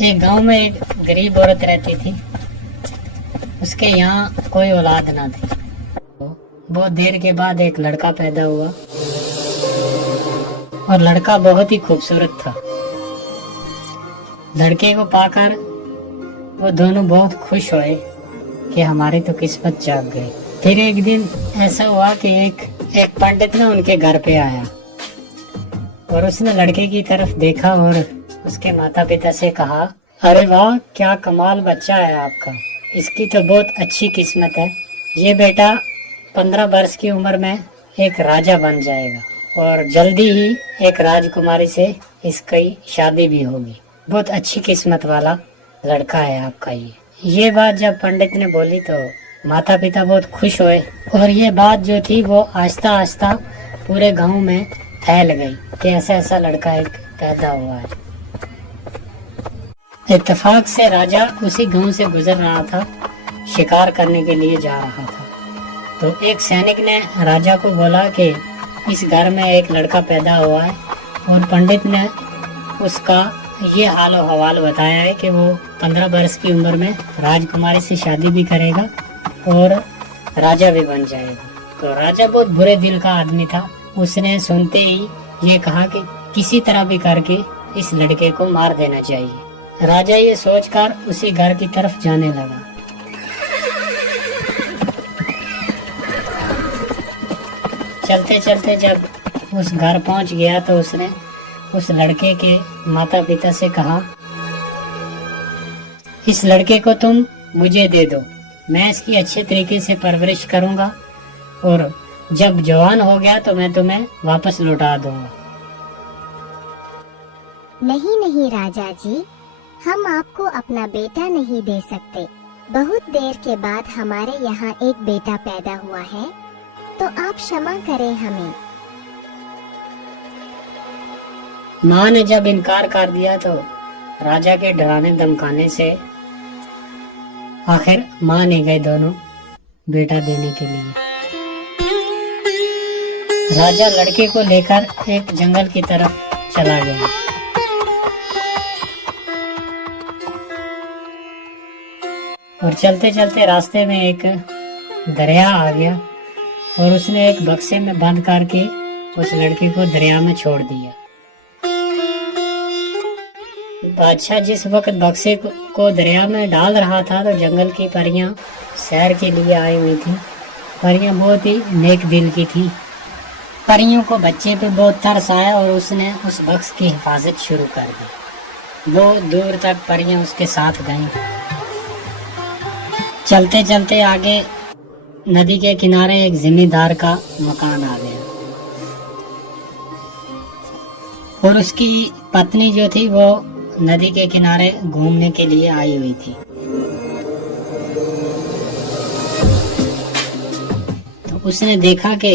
एक गांव में एक गरीब औरत रहती थी। उसके यहाँ कोई औलाद ना थी। बहुत देर के बाद एक लड़का पैदा हुआ और लड़का बहुत ही खूबसूरत था। लड़के को पाकर वो दोनों बहुत खुश हुए कि हमारी तो किस्मत जाग गई। फिर एक दिन ऐसा हुआ कि एक पंडित ना उनके घर पे आया और उसने लड़के की तरफ देखा और उसके माता पिता से कहा, अरे वाह, क्या कमाल बच्चा है आपका, इसकी तो बहुत अच्छी किस्मत है। ये बेटा 15 वर्ष की उम्र में एक राजा बन जाएगा और जल्दी ही एक राजकुमारी से इसकी शादी भी होगी। बहुत अच्छी किस्मत वाला लड़का है आपका ये बात जब पंडित ने बोली तो माता पिता बहुत खुश हुए और ये बात जो थी वो आहिस्ता आहिस्ता पूरे गांव में फैल गई कि ऐसा ऐसा लड़का एक पैदा हुआ है। इत्तेफाक से राजा उसी गांव से गुजर रहा था, शिकार करने के लिए जा रहा था। तो एक सैनिक ने राजा को बोला कि इस घर में एक लड़का पैदा हुआ है और पंडित ने उसका ये हाल और हवाल बताया है कि वो 15 वर्ष की उम्र में राजकुमारी से शादी भी करेगा और राजा भी बन जाएगा। तो राजा बहुत बुरे दिल का आदमी था। उसने सुनते ही ये कहा कि किसी तरह भी करके इस लड़के को मार देना चाहिए। राजा ये सोचकर उसी घर की तरफ जाने लगा। चलते चलते जब उस घर पहुंच गया तो उसने उस लड़के के माता पिता से कहा, इस लड़के को तुम मुझे दे दो, मैं इसकी अच्छे तरीके से परवरिश करूंगा और जब जवान हो गया तो मैं तुम्हें वापस लौटा दूंगा। नहीं नहीं राजा जी, हम आपको अपना बेटा नहीं दे सकते। बहुत देर के बाद हमारे यहाँ एक बेटा पैदा हुआ है, तो आप क्षमा करें हमें। माँ ने जब इनकार कर दिया तो राजा के डराने धमकाने से आखिर मान ही गए दोनों बेटा देने के लिए। राजा लड़के को लेकर एक जंगल की तरफ चला गया। और चलते चलते रास्ते में एक दरिया आ गया और उसने एक बक्से में बंद करके उस लड़के को दरिया में छोड़ दिया। बादशाह जिस वक्त बक्से को दरिया में डाल रहा था तो जंगल की परियां सैर के लिए आई हुई थी। परियां बहुत ही नेक दिल की थी। परियों को बच्चे पे बहुत तरस आया और उसने उस बक्स की हिफाजत शुरू कर दी। बहुत दूर तक परियां उसके साथ गईं। चलते चलते आगे नदी के किनारे एक जिम्मेदार का मकान आ गया और उसकी पत्नी जो थी वो नदी के किनारे घूमने के लिए आई हुई थी। तो उसने देखा कि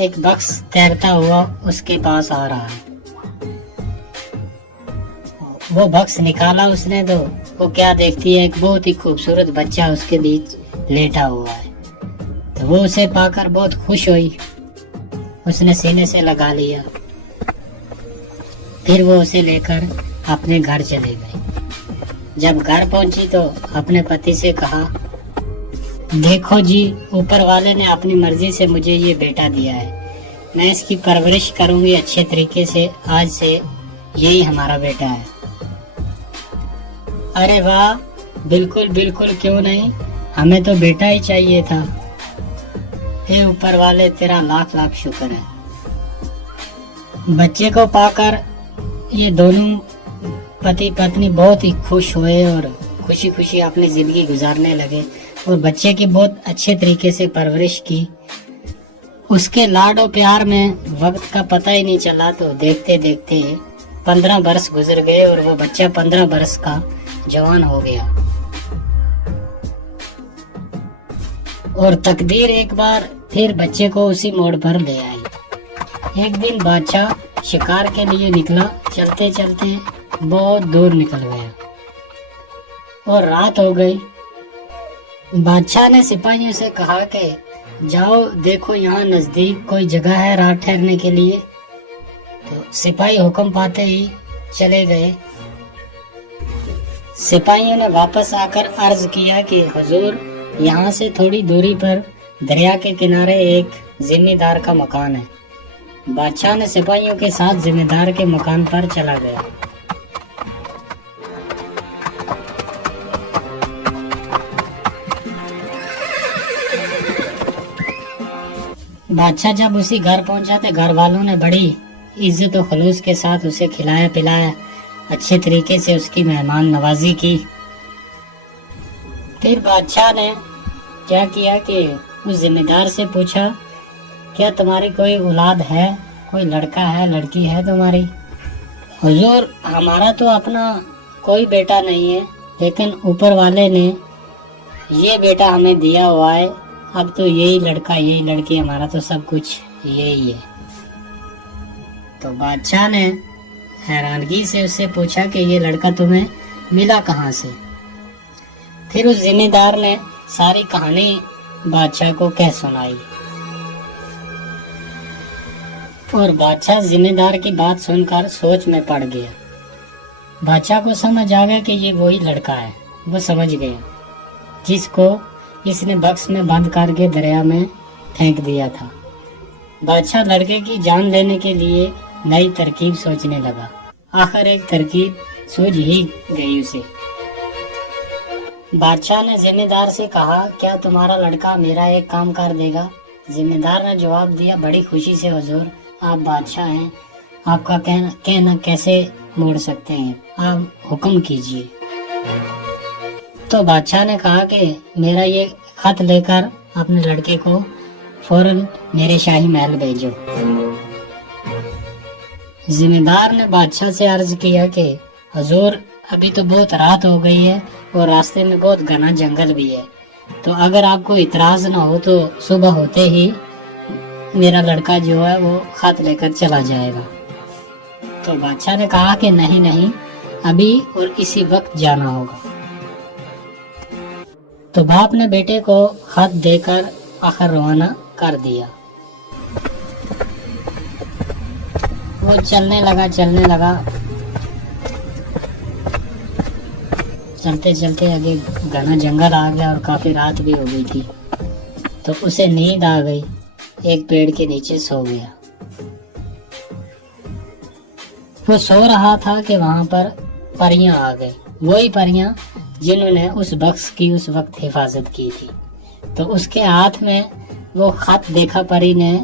एक बक्स तैरता हुआ उसके पास आ रहा है। वो बक्स निकाला उसने तो वो क्या देखती है, एक बहुत ही खूबसूरत बच्चा उसके बीच लेटा हुआ है। तो वो उसे पाकर बहुत खुश हुई, उसने सीने से लगा लिया। फिर वो उसे लेकर अपने घर चले गई। जब घर पहुंची तो अपने पति से कहा, देखो जी, ऊपर वाले ने अपनी मर्जी से मुझे ये बेटा दिया है, मैं इसकी परवरिश करूंगी अच्छे तरीके से, आज से यही हमारा बेटा है। अरे वाह, बिल्कुल बिल्कुल, क्यों नहीं, हमें तो बेटा ही चाहिए था। हे ऊपर वाले, तेरा लाख लाख शुक्र है। बच्चे को पाकर ये दोनों पति पत्नी बहुत ही खुश हुए और खुशी खुशी अपनी जिंदगी गुजारने लगे और बच्चे की बहुत अच्छे तरीके से परवरिश की। उसके लाडो प्यार में वक्त का पता ही नहीं चला। तो देखते देखते 15 वर्ष गुजर गए और वो बच्चा 15 वर्ष का जवान हो गया। और तकदीर एक बार फिर बच्चे को उसी मोड़ पर ले आई। एक दिन बादशाह शिकार के लिए निकला। चलते चलते बहुत दूर निकल गया और रात हो गई। बादशाह ने सिपाहियों से कहा कि जाओ देखो, यहाँ नजदीक कोई जगह है रात ठहरने के लिए। तो सिपाही हुक्म पाते ही चले गए। सिपाहियों ने वापस आकर अर्ज किया कि हुजूर, यहाँ से थोड़ी दूरी पर दरिया के किनारे एक जिम्मेदार का मकान है। बादशाह ने सिपाहियों के साथ जिम्मेदार के मकान पर चला गया। बादशाह जब उसी घर पहुंचा तो घर वालों ने बड़ी इज्जत और खलूस के साथ उसे खिलाया पिलाया, अच्छे तरीके से उसकी मेहमान नवाजी की। फिर बादशाह ने क्या किया कि उस जिम्मेदार से पूछा, क्या तुम्हारी कोई औलाद है, कोई लड़का है, लड़की है तुम्हारी? हुजूर, हमारा तो अपना कोई बेटा नहीं है, लेकिन ऊपर वाले ने ये बेटा हमें दिया हुआ है। अब तो यही लड़का यही लड़की, हमारा तो सब कुछ यही है। तो बादशाह ने हैरानगी से उससे पूछा कि ये लड़का तुम्हें मिला कहाँ से? फिर उस जिम्मेदार ने सारी कहानी बादशाह को कह सुनाई और बादशाह जिम्मेदार की बात सुनकर सोच में पड़ गया। बादशाह को समझ आ गया कि ये वही लड़का है। वो समझ गया जिसको इसने बक्स में बंद करके दरिया में फेंक दिया था। बादशाह लड़के की जान लेने के लिए नई तरकीब सोचने लगा। आखिर एक तरकीब सूझ ही गई उसे। बादशाह ने जिम्मेदार से कहा, क्या तुम्हारा लड़का मेरा एक काम कर देगा? जिम्मेदार ने जवाब दिया, बड़ी खुशी से हुजूर, आप बादशाह हैं, आपका कहना कैसे मोड़ सकते हैं, आप हुक्म कीजिए। तो बादशाह ने कहा कि मेरा ये खत लेकर अपने लड़के को फौरन मेरे शाही महल भेजो। जिम्मेदार ने बादशाह से अर्ज किया कि हुजूर, अभी तो बहुत रात हो गई है और रास्ते में बहुत घना जंगल भी है, तो अगर आपको इतराज ना हो तो सुबह होते ही मेरा लड़का जो है वो खत लेकर चला जाएगा। तो बादशाह ने कहा कि नहीं नहीं, अभी और इसी वक्त जाना होगा। तो बाप ने बेटे को खत देकर आखिर रवाना कर दिया। वो चलने लगा। चलते चलते आगे घना जंगल आ गया और काफी रात भी हो गई थी। तो उसे नींद आ गई, एक पेड़ के नीचे सो गया। वो सो रहा था कि वहां पर परियां आ गई, वही परियां जिन्होंने उस बक्स की उस वक्त हिफाजत की थी। तो उसके हाथ में वो खत देखा परी ने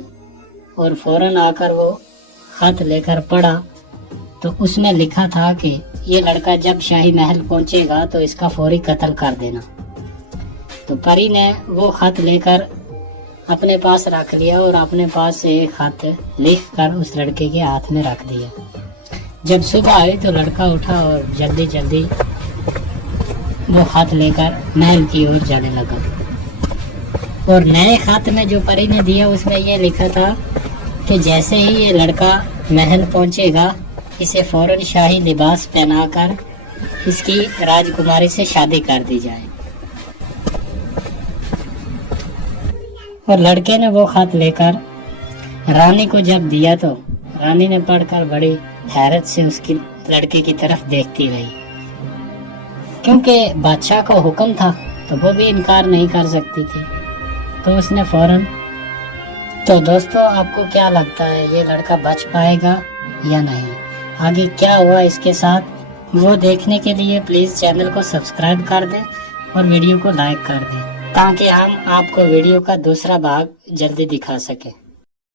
और फौरन आकर वो खत लेकर पढ़ा। तो उसमें लिखा था कि ये लड़का जब शाही महल पहुंचेगा तो इसका फौरी कत्ल कर देना। तो परी ने वो खत लेकर अपने पास रख लिया और अपने पास से एक खत लिख कर उस लड़के के हाथ में रख दिया। जब सुबह आई तो लड़का उठा और जल्दी जल्दी वो खत लेकर महल की ओर जाने लगा। और नए खत में जो परी ने दिया उसमें ये लिखा था कि जैसे ही ये लड़का महल पहुंचेगा, इसे फौरन शाही लिबास पहनाकर इसकी राजकुमारी से शादी कर दी जाए। और लड़के ने वो खत लेकर रानी को जब दिया तो रानी ने पढ़कर बड़ी हैरत से उसकी लड़के की तरफ देखती रही, क्योंकि बादशाह का हुक्म था तो वो भी इनकार नहीं कर सकती थी। तो उसने फौरन। तो दोस्तों, आपको क्या लगता है, ये लड़का बच पाएगा या नहीं? आगे क्या हुआ इसके साथ, वो देखने के लिए प्लीज चैनल को सब्सक्राइब कर दें और वीडियो को लाइक कर दें, ताकि हम आपको वीडियो का दूसरा भाग जल्दी दिखा सकें।